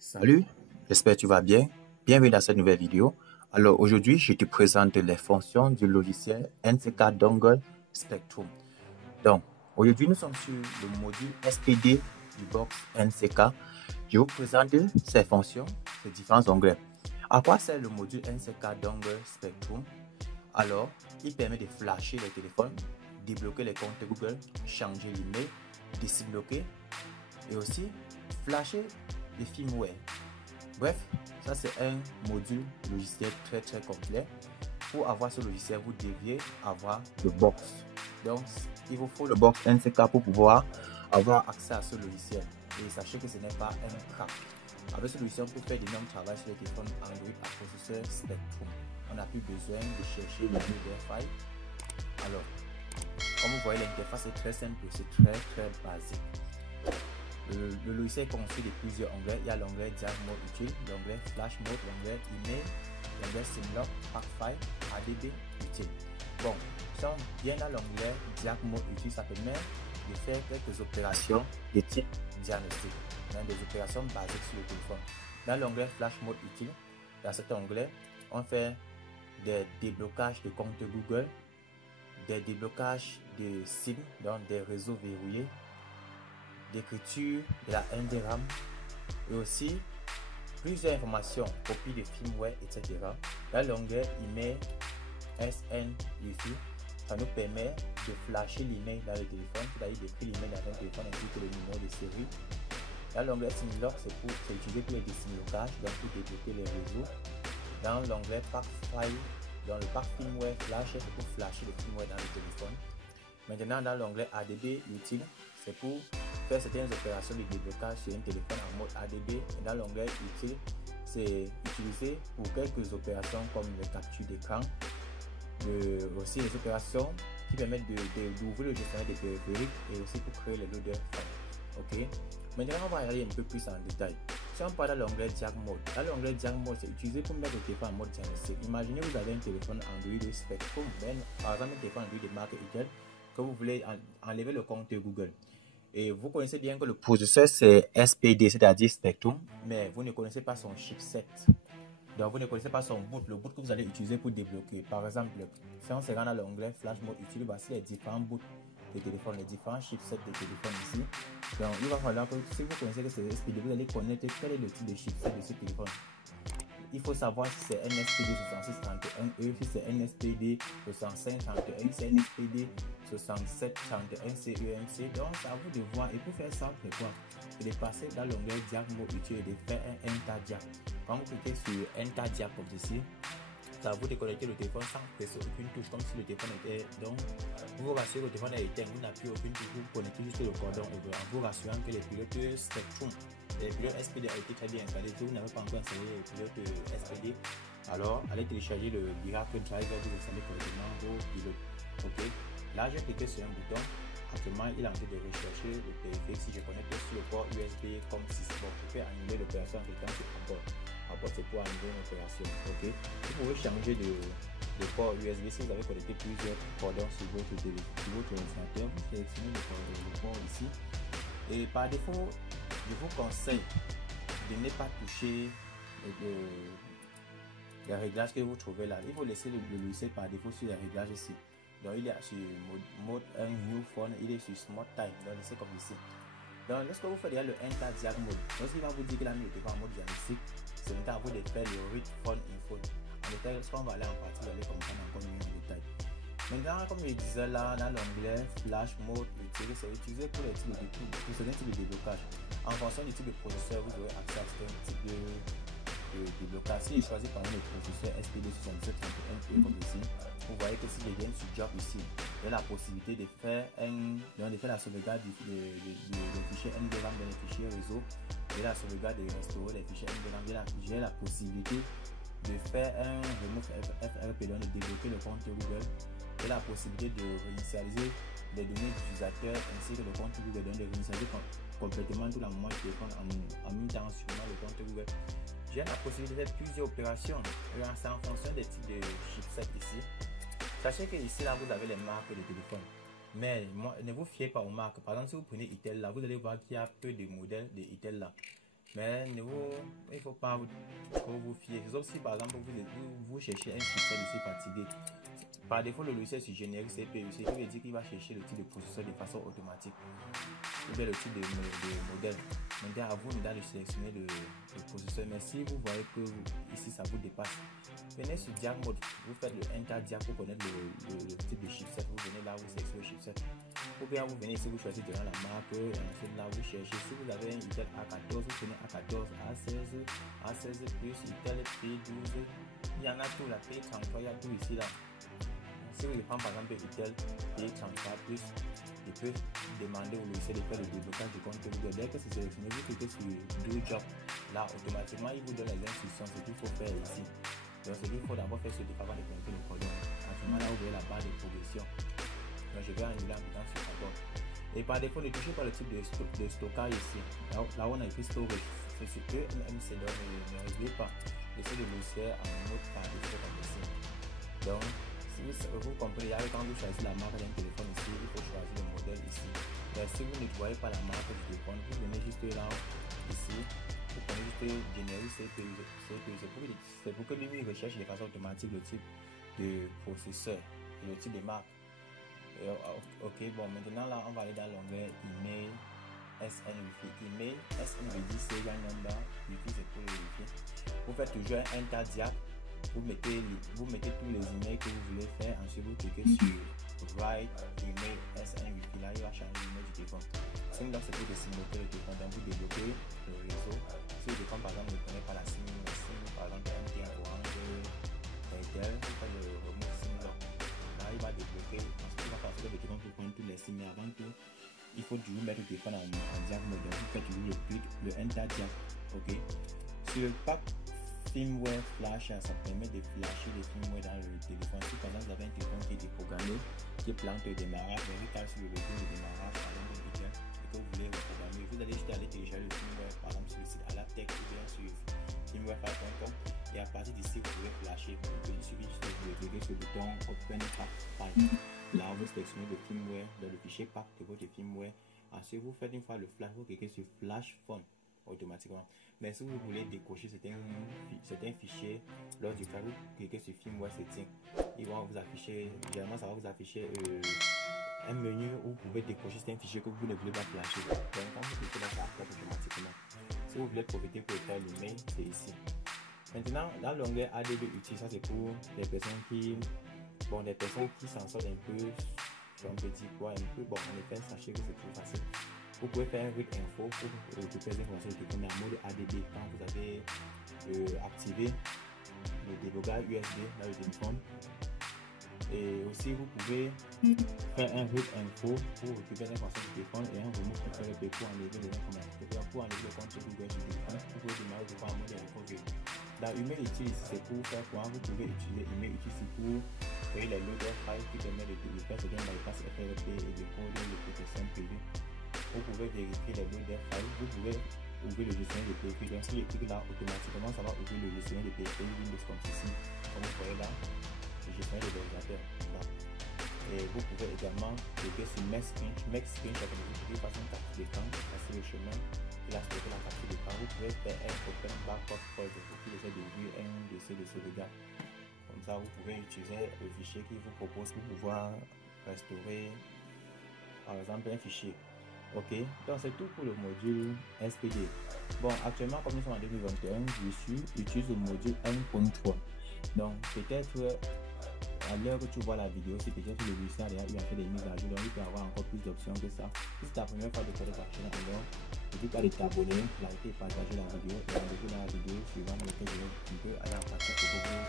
Salut, j'espère que tu vas bien. Bienvenue dans cette nouvelle vidéo. Alors aujourd'hui, je te présente les fonctions du logiciel NCK Dongle Spectrum. Donc, aujourd'hui, nous sommes sur le module SPD du box NCK. Je vous présente ces fonctions, ces différents onglets. À quoi sert le module NCK Dongle Spectrum? Alors, il permet de flasher les téléphones, débloquer les comptes Google, changer l'email, débloquer et aussi flasher les firmware. Bref, ça c'est un module logiciel très complet. Pour avoir ce logiciel, vous deviez avoir le box. Donc, il vous faut le box NCK pour pouvoir avoir accès à ce logiciel. Et sachez que ce n'est pas un crack. Avec ce logiciel, on peut faire d'énormes travail sur les téléphones Android à processeur Spectrum. On n'a plus besoin de chercher le file. Alors, comme vous voyez, l'interface est très simple, c'est très basique. Le logiciel est conçu de plusieurs onglets. Il y a l'onglet Diag Mode Utile, l'onglet Flash Mode, l'onglet Email, l'onglet Simlock, Packfile, ADB Utile. Bon, si on vient dans l'onglet Diag Mode Utile, ça permet de faire quelques opérations de type diagnostic, des opérations basiques sur le téléphone. Dans l'onglet Flash Mode Utile, dans cet onglet, on fait des déblocages de comptes Google, des déblocages de SIM, donc des réseaux verrouillés, d'écriture de la NDRAM et aussi plusieurs informations, copies de firmware, etc. Dans l'onglet Email SN ici, ça nous permet de flasher l'email dans le téléphone, c'est-à-dire d'écrire l'email dans un téléphone ainsi que le numéro de série. Dans l'onglet Simlock, c'est utilisé pour les désimlocages, donc pour débloquer les réseaux. Dans l'onglet Packfile, dans le pack firmware flash, c'est pour flasher le firmware dans le téléphone. Maintenant, dans l'onglet ADB utile, c'est pour faire certaines opérations de déblocage sur un téléphone en mode ADB. Et dans l'onglet utile, c'est utilisé pour quelques opérations comme les captures d'écran, aussi les opérations qui permettent d'ouvrir le gestionnaire des périphériques et aussi pour créer les loaders. Ok. Maintenant, on va aller un peu plus en détail. Si on parle dans l'onglet Diag Mode, dans l'onglet Diag Mode, c'est utilisé pour mettre le téléphone en mode diagnostic. Imaginez vous avez un téléphone Android Spectrum, par exemple un téléphone Android de marque Eagle, que vous voulez enlever le compte Google. Et vous connaissez bien que le processeur c'est SPD, c'est-à-dire Spectrum, mais vous ne connaissez pas son chipset. Donc vous ne connaissez pas son boot, le boot que vous allez utiliser pour débloquer. Par exemple, si on se rend dans l'onglet Flash Mode Utile, voici les différents boots de téléphone, les différents chipsets de téléphone ici. Donc il va falloir que si vous connaissez que c'est SPD, vous allez connaître quel est le type de chipset de ce téléphone. Il faut savoir si c'est NSPD 6631E, si c'est NSPD 6531, si c'est NSPD 6731 CEMC. Donc, c'est à vous de voir. Et pour faire ça, c'est quoi? C'est de passer dans l'onglet Diag Mode Utile et de faire un Enter Diag. Quand vous cliquez sur Enter Diag comme ceci, ça vous déconnecter le téléphone sans presser aucune touche, comme si le téléphone était. Donc, vous vous rassurez que le téléphone est éteint, vous n'appuyez aucune touche, vous connectez juste le cordon en vous rassurant que les pilotes Spectrum, les pilotes SPD a été très bien installé. Si vous n'avez pas encore installé les pilotes SPD, alors allez télécharger le Miracle Driver, vous installez correctement vos pilotes. Ok, là j'ai cliqué sur un bouton. Actuellement, il est en train de rechercher le périphérique. Si je connecte sur le port USB comme 6, bon, je peux annuler l'opération en cliquant sur Abort. Abort, c'est pour annuler une opération. Ok, vous pouvez changer de port USB si vous avez connecté plusieurs cordons sur votre ordinateur. Vous sélectionnez le port ici. Et par défaut, je vous conseille de ne pas toucher les réglages que vous trouvez là. Il faut laisser le logiciel par défaut sur les réglages ici. Donc il est sur mode un new phone, il est sur smart time, donc c'est comme ici. Donc lorsque vous faites le Enter Diag Mode, lorsqu'il va vous dire qu'il a mis le téléphone en mode diagnostic, c'est maintenant à vous de faire le read phone info. En détail, lorsqu'on va aller en partie, vous allez comprendre encore mieux en détail. Maintenant, comme je disais là, dans l'onglet Flash Mode Utile, c'est utilisé pour les types de déblocage. En fonction du type de processeur, vous aurez accès à ce type de déblocage. Si je choisis par exemple le processeur SPD 6731 comme ici, vous voyez que si je viens sur Job ici, j'ai la possibilité de faire la sauvegarde des fichiers NVRAM dans les fichiers réseau, j'ai la sauvegarde de restaurer les fichiers NVRAM, j'ai la possibilité de faire un remove FRP, donc de débloquer le compte Google, j'ai la possibilité de réinitialiser les données d'utilisateur ainsi que le compte Google, donc de réinitialiser complètement tout la mémoire du téléphone en même temps en supprimant le compte Google. J'ai la possibilité de faire plusieurs opérations. C'est en fonction des types de chipset ici. Sachez que ici là vous avez les marques de téléphone. Mais ne vous fiez pas aux marques. Par exemple, si vous prenez Itel là, vous allez voir qu'il y a peu de modèles de Itel là. Mais il ne faut pas trop vous fier. Sauf si par exemple vous cherchez un chipset ici fatigué. Par défaut, le logiciel sur générique CPU, ce qui veut dire qu'il va chercher le type de processeur de façon automatique. Ou bien le type de modèle. Maintenant, à vous de sélectionner le processeur. Mais si vous voyez que ici ça vous dépasse, venez sur Diag Mode. Vous faites le Enter Diag pour connaître le type de chipset. Vous venez là, vous sélectionnez le chipset. Ou bien vous venez ici, vous choisissez dans la marque. Et ensuite là, vous cherchez. Si vous avez un Intel A14, vous prenez A14, A16, A16 plus, Intel P12. Il y en a tout, la P33, il y a tout ici là. Si vous prenez par exemple Intel P33 plus, il peut demander au logiciel de faire le déblocage du compte Google. Dès que c'est sélectionné, vous cliquez sur Do Job. Là, automatiquement, il vous donne les instructions, ce qu'il faut faire ici. Donc, ce qu'il faut d'abord faire, c'est de faire de connecter le cordon. À ce moment-là, vous voyez la barre de progression. Donc, je vais annuler en cliquant sur Cordon. Et par défaut, ne touchez pas le type de stockage ici. Là où on a écrit Storage, c'est ce que MC donne. Ne réglez pas. Laissez le logiciel en mode par défaut comme ici. Donc, vous comprenez, quand vous choisissez la marque d'un téléphone ici, il faut choisir le modèle ici. Mais si vous ne voyez pas la marque du téléphone, vous venez juste là, ici, vous prenez juste générique CPU. C'est pour que lui recherche de façon automatique le type de processeur et le type de marque. Ok, bon, maintenant là, on va aller dans l'onglet Email, SN Wi-Fi. Email, SN Wi-Fi, serial number, Wi-Fi c'est pour le Wi-Fi. Vous faites toujours un Enter Diag. Vous mettez tous les emails que vous voulez faire. Ensuite, vous cliquez sur Write Email SN Wi-Fi. Là, il va changer l'email du téléphone. SIM, donc c'est pour débloquer le téléphone. Donc, vous débloquez le réseau. Si le téléphone, par exemple, ne connaît pas la SIM, par exemple, MTN, Orange, Airtel, vous faites le remove SIM lock. Là, il va débloquer. Ensuite, il va passer le téléphone pour prendre tous les SIM. Mais avant tout, il faut toujours mettre le téléphone en Diag Mode. Donc, vous faites toujours le Enter Diag. Ok. Sur le pack firmware flash, ça permet de flasher les firmware dans le téléphone. Si par exemple vous avez un téléphone qui est déprogrammé, qui plante le démarrage, vous cliquez sur le logo de démarrage par exemple et que vous voulez reprogrammer, vous allez juste aller télécharger le firmware par exemple sur le site Alatech ou bien sur firmware5.com et à partir d'ici vous pouvez flasher. Il suffit juste de cliquer sur le bouton Open Pack File. Là vous sélectionnez le firmware dans le fichier pack de votre firmware. Ensuite vous faites une fois le flash, vous cliquez sur Flash Phone automatiquement. Mais si vous voulez décocher certains fichiers, lors du cas vous cliquez sur firmware setting, il va vous afficher, généralement ça va vous afficher un menu où vous pouvez décocher certains fichiers que vous ne voulez pas flasher. Donc quand vous cliquez là, ça affiche automatiquement. Si vous voulez profiter pour faire l'email, c'est ici. Maintenant, dans l'onglet ADB utile, ça c'est pour les personnes qui s'en sortent un peu sur un petit poids, un peu. Bon, en effet, sachez que c'est plus facile. Vous pouvez faire un read info pour récupérer les informations du téléphone en mode ADB quand vous avez activé le déblocage USB dans le téléphone. Et aussi, vous pouvez faire un read info pour récupérer les informations du téléphone et un remove FLP pour enlever les informations. Pour enlever le compte Google du téléphone, vous pouvez démarrer le en mode info. Dans Email Utile, c'est pour faire quoi? Vous pouvez utiliser Email Utile pour créer les loader files qui permettent de faire ce qu'on bypass FLP et de coder le protection privé. Vous pouvez vérifier les loader files, vous pouvez ouvrir le gestionnaire de PFI. Donc si je clique là, automatiquement ça va ouvrir le gestionnaire de PFI Windows comme ceci. Comme vous voyez là, le gestionnaire de l'ordinateur là. Et vous pouvez également cliquer sur Make Screenshot. Vous pouvez passer une capture d'écran, passer le chemin, et là stocker la capture d'écran. Vous pouvez faire un Open Backup Folder pour qu'il essaie d'ouvrir un dossier de sauvegarde. Comme ça, vous pouvez utiliser le fichier qu'il vous propose pour pouvoir restaurer par exemple un fichier. Ok, donc c'est tout pour le module SPD. Bon, actuellement, comme nous sommes en 2021, j'utilise le module 1.3. Donc, peut-être à l'heure que tu vois la vidéo, c'est peut-être le logiciel il a fait des mises à jour, donc il peut avoir encore plus d'options que ça. Si c'est ta première fois de faire ta chaîne, alors n'hésite pas de t'abonner, liker et partager la vidéo. Et rendez-vous dans la vidéo suivante, je vais un peu aller en pratique pour vous